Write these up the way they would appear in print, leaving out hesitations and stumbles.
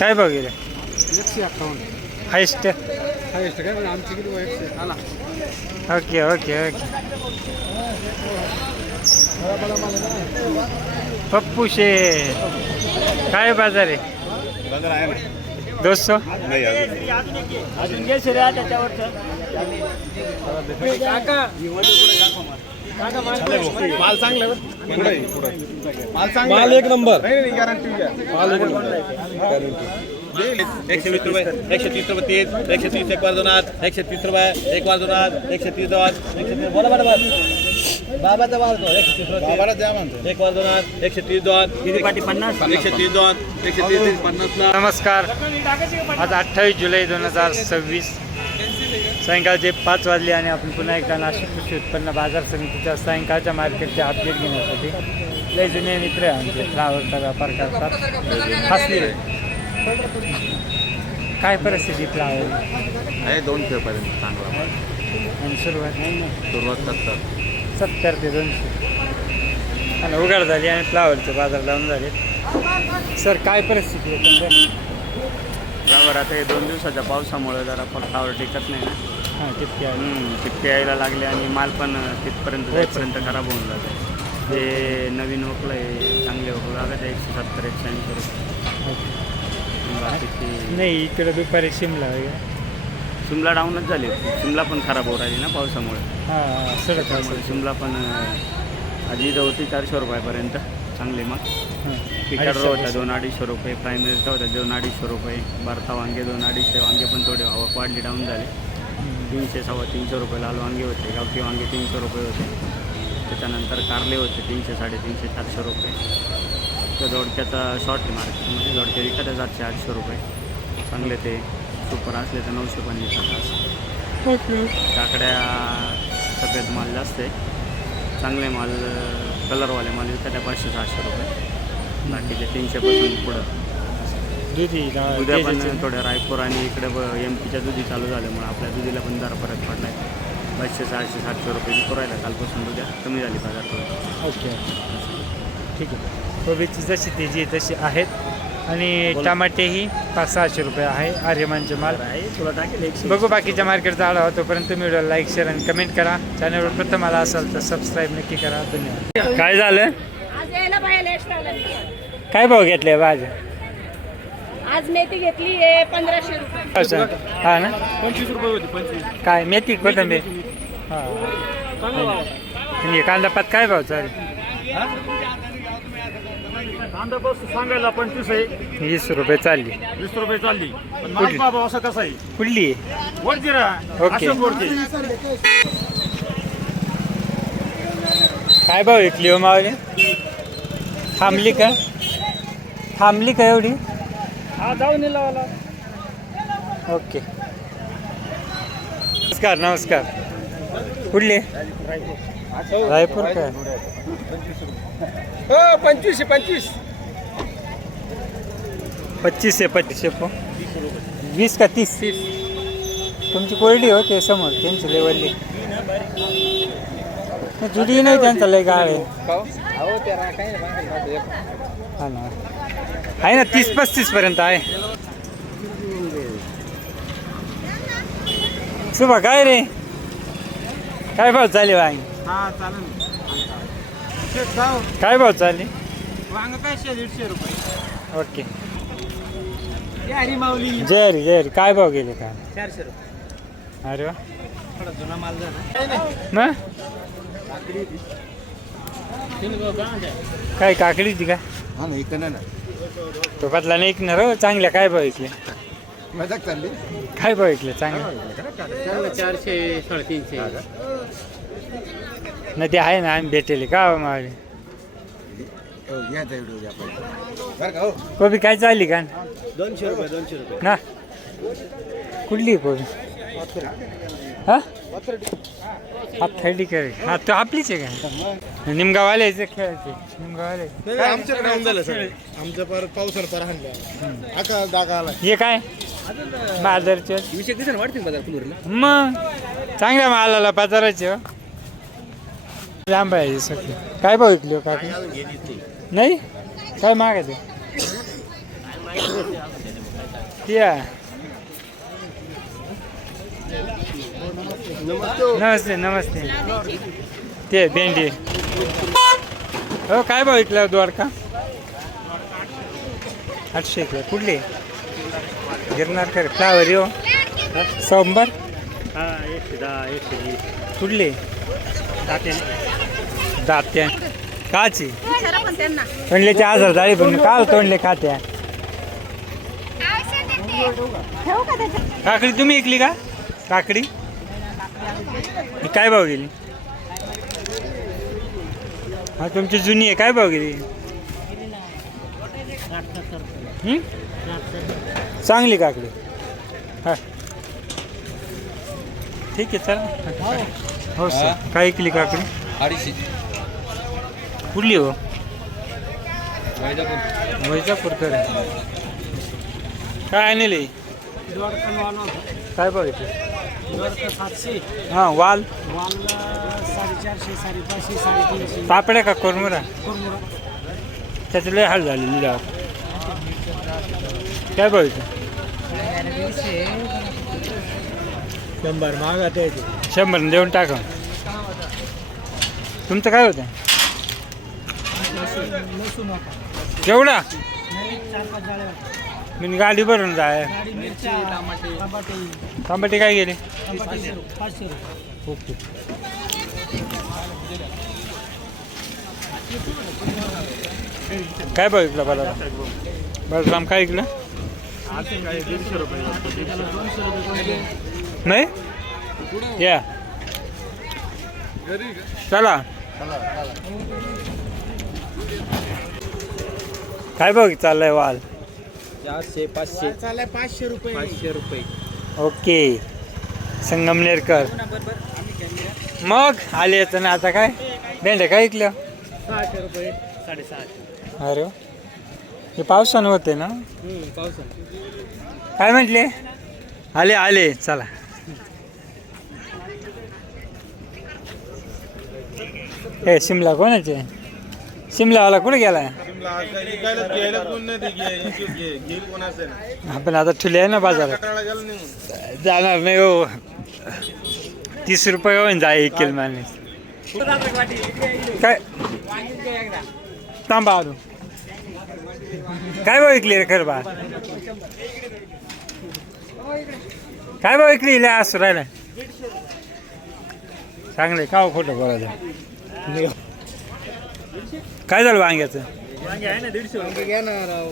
काय भाव गेले? 158. हायस्ट. हायस्ट काय आमची किती वय आला. Okay okay okay. पप्पू शे काय बाजार आहे? बाजार आहे ना 200. नाही अजून घे शिऱ्या त्याच्यावरचं. माल चांगला माल चांगला माल एक नंबर. नाही गॅरंटी माल एक नंबर. 120 रुपये 130 रुपये 30 130 एक वार दोनात 130 रुपये एक वार दोनात 130 दोनात 130. बोला बरोबर बाबाचा वार 130 रुपये बाबाला द्या म्हणतो. एक वार दोनात 130 दोन किती पाटी 50. 130 दोन 130 50 नमस्कार. आज 28 जुलै 2026 सायंकाळचे 5 वाजले आणि आपण पुन्हा एकदा नाशिक कृषी उत्पन्न बाजार समितीच्या सायंकाळच्या मार्केटचे अपडेट घेण्यासाठी लय जुने मित्र आहे आमचे फ्लावरचा व्यापार करतात हसले. काय परिस्थिती फ्लावर आहे 200 पर्यंत चांगला आणि सुरुवात करतात 70 ते 200 आणि उघड झाली आणि फ्लावरचे बाजार डाऊन झाले. सर काय परिस्थिती आहे तुमच्या? त्यावर आता हे 2 दिवसाच्या पावसामुळे जरा फ्लावर टिकत नाही ना. हां किती आहे? टिपके यायला लागले आणि माल पण तिथपर्यंत जाईपर्यंत खराब होऊन जाते. ते नवीन ओकलं आहे चांगले ओकलं लागत 170 180 रुपये. बाकीची नाही इकडे दुपारी शिमला वगैरे शिमला डाऊनच झाली. शिमला पण खराब होऊ राहिली ना पावसामुळे. हां सडक त्यामुळे शिमला पण आधी इथं होती 400 रुपयापर्यंत चांगले मग पिकाडर होता 200-250 रुपये. प्रायमरीचा होता 200-250 रुपये. भरता वांगे 200-250. वांगे पण थोडे आवक वाढली डाऊन झाले. 300-350 रुपये लाल वांगे होते. गावठी वांगे 300 रुपये होते. त्याच्यानंतर कारले होते 300-350-400 रुपये. तर दोडक्याचा शॉर्ट आहे मार्केटमध्ये. दोडक्या विकत 700-800 रुपये. चांगले ते सुपर असले तर 900 पण विकत असं. काकड्या सफेद माल जास्त आहे. चांगले माल कलरवाले माल विकत 500-600 रुपये. बाकीचे 300 पासून पुढं. दुध्या पण थोड्या रायपूर आणि इकडे MP दुधी चालू झाल्यामुळे आपल्या दुधीला पण जरा फरक पडला आहे. 500-600-700 रुपये विकू राहिला. कालपासून दुध्या कमी झाली बाजार. ओके ठीक आहे. कोबीची जशी तेजी तशी आहेत आणि टमाटेही 500-600 रुपये आहे. आर्यमानचे माल आहे तुला टाकेल बघू बाकीच्या मार्केटचा आढावा. तोपर्यंत तुम्ही व्हिडिओला लाईक शेअर आणि कमेंट करा. चॅनलवर प्रथम आला असाल तर सबस्क्राईब नक्की करा. धन्यवाद. काय झालं? आज यायला बाहेर लेट लावला मी. काय भाव घेतले भाज्या? आज मेथी घेतली आहे 1500 रुपये. असं हा ना 25 रुपये होते 25. काय मेथी कोथिंबीर हां आणि कांदा पात काय भाव चालेल? कांदा बस सांगायला 25 आहे 20 रुपये चालली. 20 रुपये चालली. पण माल बाबा असा कसा आहे कुठली? वडजिरा ओके. अशोक वडके. काय भाव विकली हो मावली? थांबली का? थांबली का एवढी? हा जाऊन लावाला. ओके नमस्कार नमस्कार. कुठले? रायपूर काय? 25 25 25 आहे 25 20 का 30? तुमची कोरडी होते समोर त्यांची लेवलली जुडी नाही त्यांचा लय गाळ आहे. हा ना आहे ना 30-35 पर्यंत आहे. सुबा काय रे काय भाव चालले वांगी? हा चालेल. काय भाव चालले? वांग काय 150 रुपये. ओके हरी माऊली जय हरी जय हरी. काय भाव गेले का? 400 रुपये. अरे वा थोडा जुना माल झाला. मग काय काकडी ती का? हा नाही इकडे ना तो बदला नाही ऐकणार हो. चांगल्या काय भाव ऐकले? मजाक चालली. काय भाव ऐकले चांगलं? 400 350. नाही ते आहे ना आम्ही भेटेल का मावली. कोबी काय चालली का? 200 रुपये ना कुठली कोबी? हा थर्डी करे. हा तो आपलीच आहे का? निमगावाल्याचे खेळायचे निमगावाले. आमच्याकडे होऊन झालं सर. आमच्या पर पावसानं पर हाणल्या आका डागा आला. हे काय बाजारचे विषय किती वाढतील बाजार कुलूरला. मग चांगल्या मालाला बाजाराचे हो. लांब आहे सगळे. काय भाव विकली हो काकी? नाही काय मागायचं? त्या नमस्ते नमस्ते ते भेंडी हो काय भाव विकला द्वारका 800 किलो कुठली गिरणार कर फ्लावर येऊ सोमवार हा 110 120 कुठली दात्या काची विचारा पण त्यांना तोंडल्याची 1000 जाळी पण काल तोंडले खात्या ठेवू का त्याच्यात काकडी तुम्ही विकली का काकडी ही काय भाव गेली हा तुमची जुनी आहे काय भाव गेली हं? चांगली काकडी हा ठीक आहे चला हो सर काय विकली काकडी 250 कुठली हो वैजापूर कर काय आणले काय भाव घेतले 700 हां वाल 450 550 350 पापड्या का कोरमुरा त्याचे लय हाल झाले निरा काय भाव येतो 100 महाग आता 100 देऊन टाका तुमचं काय होतं केवढा मी गाडी भरून जाय टमाटे काय गेले ओके काय भाव विकला मला बलराम काय विकलं नाही या चला काय भाव चाललाय वाल 400 500 चाललाय 500 रुपये 500 रुपये ओके संगमनेरकर मग आले तर ना आता काय भेंड्या काय ऐकलं 600 रुपये 650 अरे वा. हे पावसानं होते ना पावसाळ्यात काय म्हटले आले आले चला हे शिमला कोणाचे शिमलावाला कुठे गेलाय आपण आता ठुले आहे ना बाजारात जाणार नाही हो 30 रुपये होईन जाय 1 किलो माणूस काय तांबा आलो काय भाव विकली रे खरं बा काय भाव विकली लय असू राहिला चांगले का खोटं बोलायचं काय झालं वांग्याचं वांगे आहे ना 150 वांगे घ्या ना राव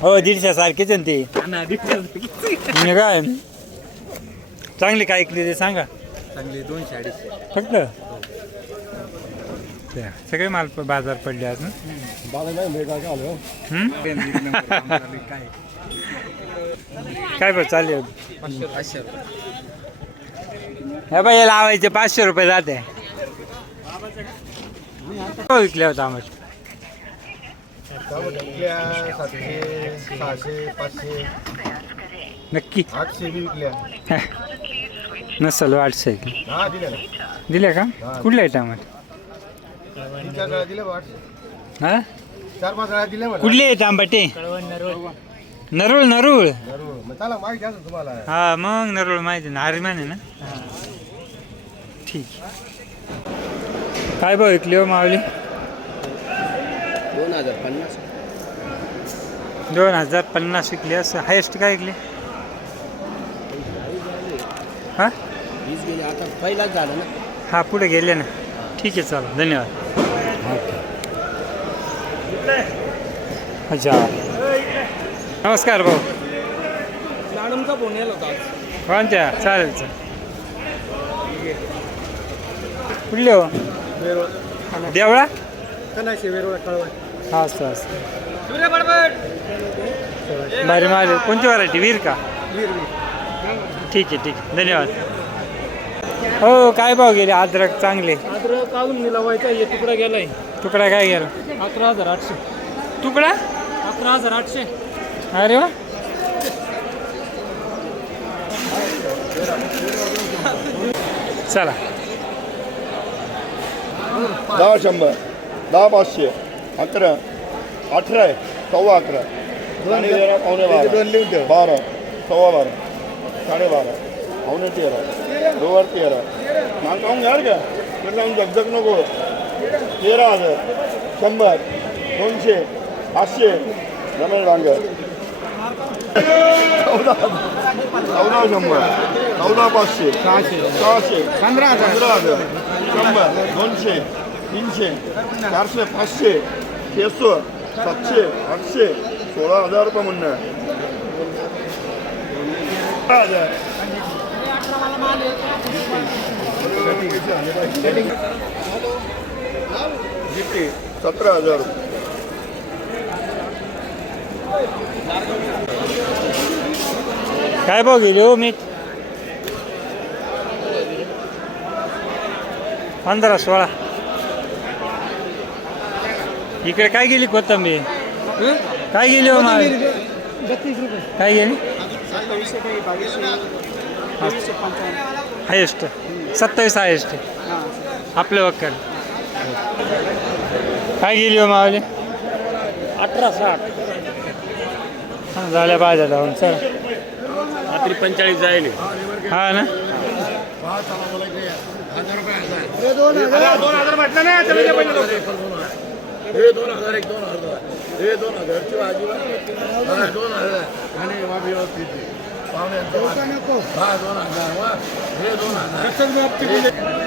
हो 150 सारखेच आहे ना ते म्हणजे काय चांगली काय ऐकली ते सांगा चांगले 200 250 फक्त त्या सगळे माल बाजार पडले आज ना काय बरं चालेल 500 हे बाई हे लावायचे 500 रुपये जाते विकले होता आम्हाला 700 600 500 नक्की 800 बी विकल्या नसल 800 हा दिल्या ना दिले का कुठल्या टमाटे 3-4 गाड्या दिल्या 800 हा 4-5 गाड्या दिल्या मला कुठले आहेत आंबाटे नरुळ नरुळ मग चला माहिती द्या तुम्हाला हा मग नरुळ माहिती ना आर्यमान आहे ना ठीक काय भाव विकली हो मावली 2050 विकली असं हायेस्ट काय विकली हा 20 गेले आता पहिलाच झालं ना हा पुढे गेले ना ठीक आहे चला धन्यवाद अच्छा नमस्कार भाऊ मॅडमचा फोन येला होता कोणत्या चालेल चालेल कुठले हो देवळा कनाशे वेरोळा कळवा हा असं असं बरे मारे कोणती व्हरायटी वीर का ठीक आहे ठीक आहे धन्यवाद हो काय भाव गेले अद्रक चांगले अद्रक काढून मी लावायचा हे तुकडा गेलाय तुकडा काय गेला 11800 तुकडा 11800 अरे वा चला 10 100 10 500 11 18 11 साडेतेरा पावणे बारा 12 सव्वा 12 साडेबारा पावणे 13 दोवर 13 माल पाहून घ्या का म्हटलं जगजग नको 13,000 100 200 500 जमेल वांग 14,100 14,500 600 15,000 100 200 300 400 500 600 700 800 16,000 रुपये म्हणणं 10,000 GT 17,000 रुपये काय भाव गेली हो मीठ 15-16. इकडे काय गेली कोथंबीर काय गेली हो माल 32 रुपये काय गेली 22 हायेस्ट 27 हायेस्ट आपले वक्कल काय गेली हो मावली 18-60 झाल्या पाहिजे जाऊन चल रात्री 45 जाईल हा ना 2,000 म्हटलं ना हे 2,000 1 2,000 हे 2,000 ची भाजी 2,000 आणि व्यवस्थित पावणे 2,000 हा 2,000 हे 2,000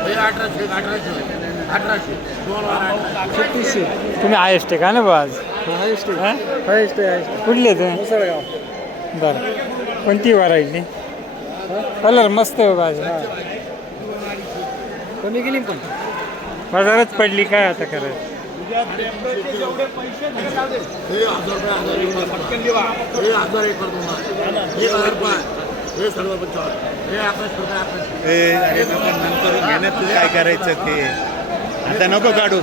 हे 1800 36 तुम्ही हायेस्ट आहे का ना भाऊ आज हायस्ट हा? हायस्ट कुठले तुम्ही मुसळगाव बरं कोणती व्हरायटी कलर मस्त आहे भाजी कमी गेली पण बाजारात पडली काय आता करायचं हे 1,000 रुपये 1,000 एक करतो हे 1,000 रुपये हे सर्व 55 हे 11 नंतर घेण्यात काय करायचं ते आता नको काढू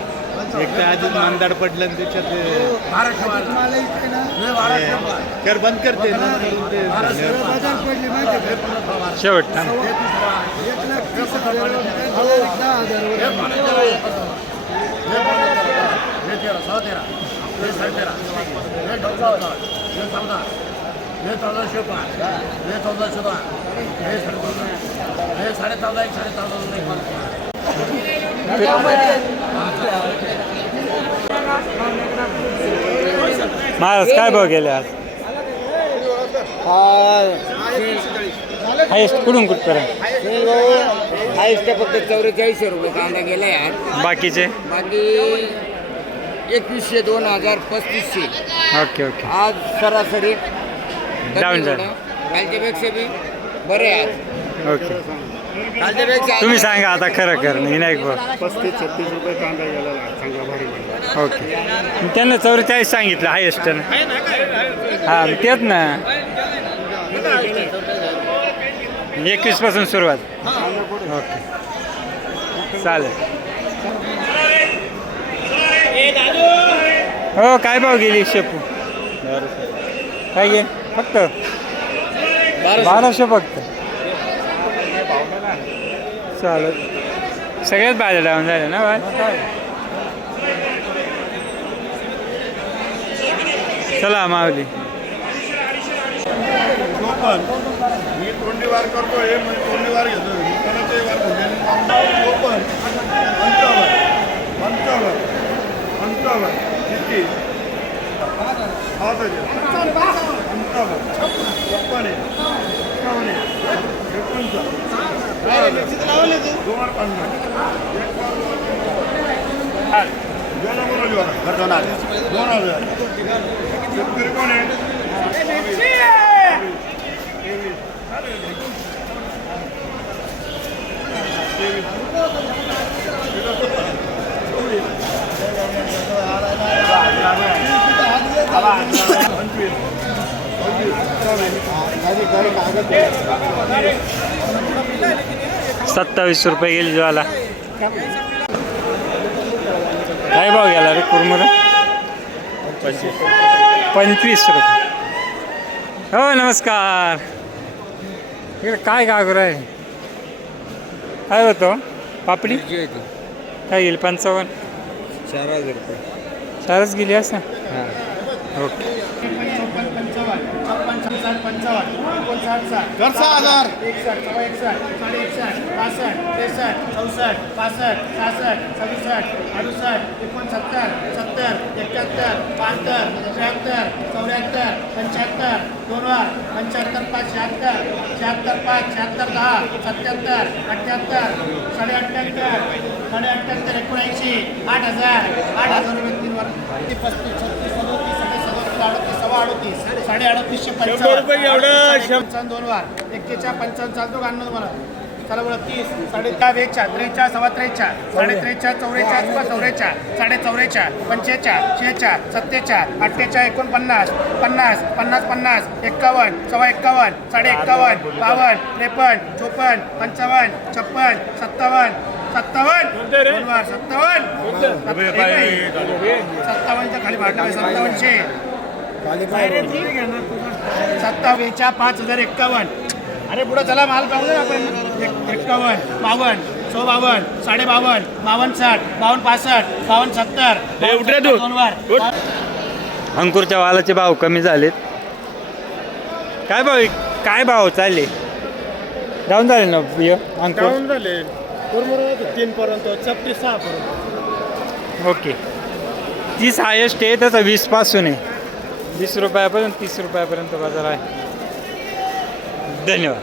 एक तर आधीच मानदाड पडलं आणि त्याच्यात कर बंद करते शेवट ना हे 13 हे 13 हे 14 हे 14 हे 14 हे 14 हे 14 हे 14.5 महाराज काय भाव गेले आज हायेस्ट कुठून कुठपर्यंत हायस्ट फक्त 44 रुपये कांदा गेला यार बाकीचे बाकी 2100 2,000 3500 ओके ओके आज सरासरी डाऊन झालं कालच्यापेक्षा बी बरे आज ओके कालच्यापेक्षा तुम्ही सांगा आता खरं कर नाही भाऊ 35-36 रुपये कांदा गेला चांगला भारी ओके त्यांना 44 सांगितलं हायेस्ट ना हां तेच ना 21 पासून सुरुवात ओके चालेल हो काय भाव गेली शेपू काय गे फक्त 1200 फक्त चालेल सगळ्याच भाज्या डाऊन झाल्या ना बाय चला मावली मी तोंडी वार करतो हे तोंडी वार घेतो दुकानाचे वार ओपन 55 किती 7,000 शेतकरी कोण आहे ₹27 गेली ज्वाला काय भाव गेला रे कुरमुरा 25 रुपये हो नमस्कार इकडे काय कागूर आहे काय होतं पापडी काय गेली 55 4,000 रुपये 4च गेली असं हां ओके 57, 59, 60, कर 6,000. 61, 61, 61, 62, 63, 64, 65, 66, 67, 68, 69, 70, 71, 72, 73, 74, 75, 2 वर 75, 5, 76, 76, 5, 76, 10, 77, 78, 78, 78, 79, 8,000 रुपये 3 वर 35, 36, 37, 38, 38, 38, 55, 2 वर 41, 55 चालतो का अन्नद मला चला बोला 30, 43, 43, 43, 43, 44, 44, 44, 44, 45, 46, 47, 48, 49, 50, 50, 50, 51, 51, 51, 52, 53, 54, 55, 56, 57, 57, 57 खाली भाटला 5700 27 5,051. अरे पुढे चला माल पाहू ना आपण 51, 52, 52, 52, 52, 60, 52, 65, 70, 2 वर अंकुरच्या वालाचे भाव कमी झालेत. काय भाव चालले? डाऊन झाले ना अंकुर? झाले 3 पर्यंत 36 पर्यंत. ओके. 30 हायेस्ट आहे, त्याचा 20 पासून आहे. 20 रुपयापर्यंत 30 रुपयापर्यंत बाजार आहे. धन्यवाद.